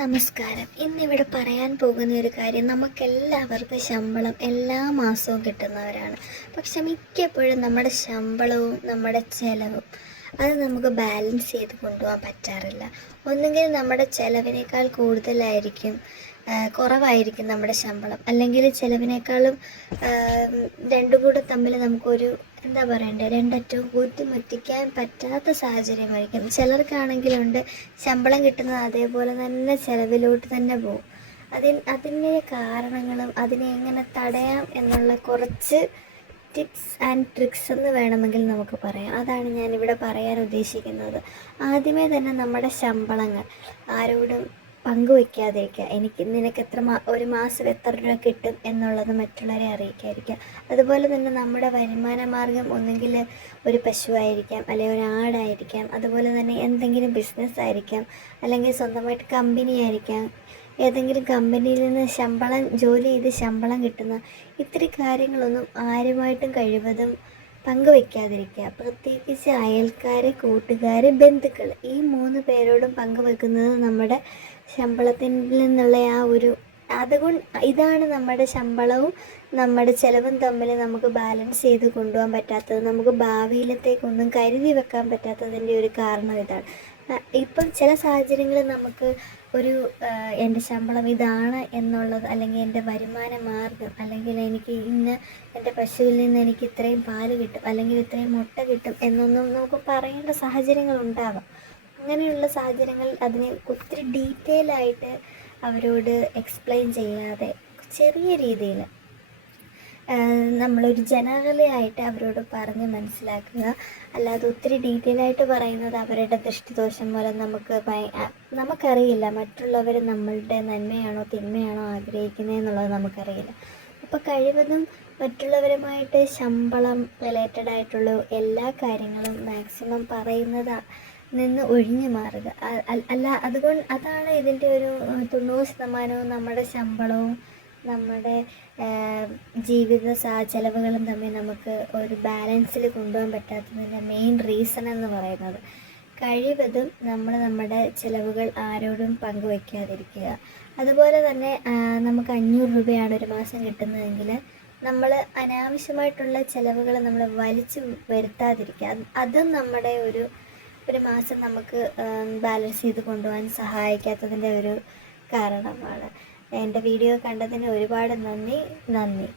നമസ്കാരം. ഇന്നിവിടെ പറയാൻ പോകുന്ന ഒരു കാര്യം നമുക്കെല്ലാവർക്കും ശമ്പളം എല്ലാ മാസവും കിട്ടുന്നവരാണ്. പക്ഷെ മിക്കപ്പോഴും നമ്മുടെ ശമ്പളവും നമ്മുടെ ചെലവും അത് നമുക്ക് ബാലൻസ് ചെയ്ത് കൊണ്ടുപോകാൻ പറ്റാറില്ല. ഒന്നുകിൽ നമ്മുടെ ചിലവിനേക്കാൾ കൂടുതലായിരിക്കും കുറവായിരിക്കും നമ്മുടെ ശമ്പളം. അല്ലെങ്കിൽ ചിലവിനേക്കാളും രണ്ടും കൂടെ തമ്മിൽ നമുക്കൊരു എന്താ പറയണ്ടേ രണ്ടറ്റവും കൂട്ടിമുറ്റിക്കാൻ പറ്റാത്ത സാഹചര്യമായിരിക്കും. ചിലർക്കാണെങ്കിലുണ്ട് ശമ്പളം കിട്ടുന്നത് അതേപോലെ തന്നെ ചിലവിലോട്ട് തന്നെ പോകും. അതിന് അതിന്റെ കാരണങ്ങളും അതിനെ എങ്ങനെ തടയാം എന്നുള്ള കുറച്ച് ടിപ്സ് ആൻഡ് ട്രിക്സ് എന്ന് വേണമെങ്കിൽ നമുക്ക് പറയാം. അതാണ് ഞാനിവിടെ പറയാൻ ഉദ്ദേശിക്കുന്നത്. ആദ്യമേ തന്നെ നമ്മുടെ ശമ്പളങ്ങൾ. ആരോടും പങ്കുവെക്കാതിരിക്കുക. എനിക്ക് നിനക്ക് എത്ര മാ ഒരു മാസം എത്ര രൂപ കിട്ടും എന്നുള്ളത് മറ്റുള്ളവരെ അറിയിക്കാതിരിക്കുക. അതുപോലെ തന്നെ നമ്മുടെ വരുമാന മാർഗം ഒന്നെങ്കിൽ ഒരു പശുവായിരിക്കാം അല്ലെങ്കിൽ ഒരു ആടായിരിക്കാം അതുപോലെ തന്നെ എന്തെങ്കിലും ബിസിനസ് ആയിരിക്കാം അല്ലെങ്കിൽ സ്വന്തമായിട്ട് കമ്പനി ആയിരിക്കാം. ഏതെങ്കിലും കമ്പനിയിൽ നിന്ന് ശമ്പളം ജോലി ചെയ്ത് ശമ്പളം കിട്ടുന്ന ഇത്തിരി കാര്യങ്ങളൊന്നും ആരുമായിട്ടും കഴിവതും പങ്കുവെക്കാതിരിക്കുക. പ്രത്യേകിച്ച് അയൽക്കാർ കൂട്ടുകാർ ബന്ധുക്കൾ ഈ മൂന്ന് പേരോടും പങ്കുവെക്കുന്നത് നമ്മുടെ ശമ്പളത്തിൽ നിന്നുള്ള ആ ഒരു അതുകൊണ്ട് ഇതാണ് നമ്മുടെ ശമ്പളവും നമ്മുടെ ചിലവും തമ്മിൽ നമുക്ക് ബാലൻസ് ചെയ്ത് കൊണ്ടുപോകാൻ പറ്റാത്തത്. നമുക്ക് ഭാവിയിലത്തേക്കൊന്നും കരുതി വെക്കാൻ പറ്റാത്തതിന്റെ ഒരു കാരണം ഇതാണ്. ഇപ്പം ചില സാഹചര്യങ്ങളിൽ നമുക്ക് ഒരു എന്റെ ശമ്പളം ഇതാണ് എന്നുള്ളത് അല്ലെങ്കിൽ എന്റെ വരുമാന മാർഗം അല്ലെങ്കിൽ എനിക്ക് ഇന്ന് എന്റെ പശുവിൽ നിന്ന് എനിക്ക് ഇത്രയും പാൽ കിട്ടും അല്ലെങ്കിൽ ഇത്രയും മുട്ട കിട്ടും എന്നൊന്നും നമുക്ക് പറയേണ്ട സാഹചര്യങ്ങൾ ഉണ്ടാവാം. അങ്ങനെയുള്ള സാഹചര്യങ്ങളിൽ അതിനെ ഒത്തിരി ഡീറ്റെയിൽ ആയിട്ട് അവരോട് എക്സ്പ്ലെയിൻ ചെയ്യാതെ ചെറിയ രീതിയിൽ നമ്മളൊരു ജനറലി ആയിട്ട് അവരോട് പറഞ്ഞ് മനസ്സിലാക്കുക. അല്ലാതെ ഒത്തിരി ഡീറ്റെയിൽ ആയിട്ട് പറയുന്നത് അവരുടെ ദൃഷ്ടിദോഷം മൂലം നമുക്ക് നമുക്കറിയില്ല. മറ്റുള്ളവർ നമ്മളുടെ നന്മയാണോ തിന്മയാണോ ആഗ്രഹിക്കുന്നത് എന്നുള്ളത് നമുക്കറിയില്ല. അപ്പോൾ കഴിവതും മറ്റുള്ളവരുമായിട്ട് ശമ്പളം റിലേറ്റഡ് ആയിട്ടുള്ള എല്ലാ കാര്യങ്ങളും മാക്സിമം പറയുന്നത്. നിന്ന് ഒഴിഞ്ഞു മാറുക. അല്ല അതുകൊണ്ട് അതാണ് ഇതിന്റെ ഒരു തൊണ്ണൂറ് ശതമാനവും നമ്മുടെ ശമ്പളവും നമ്മുടെ ജീവിത സാ ചെലവുകളും തമ്മിൽ നമുക്ക് ഒരു ബാലൻസിൽ കൊണ്ടുപോകാൻ പറ്റാത്തതിന്റെ മെയിൻ റീസൺ എന്ന് പറയുന്നത് കഴിവതും നമ്മൾ നമ്മുടെ ചിലവുകൾ ആരോടും പങ്കുവയ്ക്കാതിരിക്കുക അതുപോലെ തന്നെ നമുക്ക് അഞ്ഞൂറ് രൂപയാണ് ഒരു മാസം കിട്ടുന്നതെങ്കിൽ നമ്മൾ അനാവശ്യമായിട്ടുള്ള ചിലവുകൾ നമ്മൾ വലിച്ചു വരുത്താതിരിക്കുക. അതും നമ്മുടെ ഒരു ഒരു മാസം നമുക്ക് ബാലൻസ് ചെയ്ത് കൊണ്ടുപോകാൻ സഹായിക്കാത്തതിന്റെ ഒരു കാരണമാണ്. എന്റെ വീഡിയോ കണ്ടതിന് ഒരുപാട് നന്ദി. നന്ദി.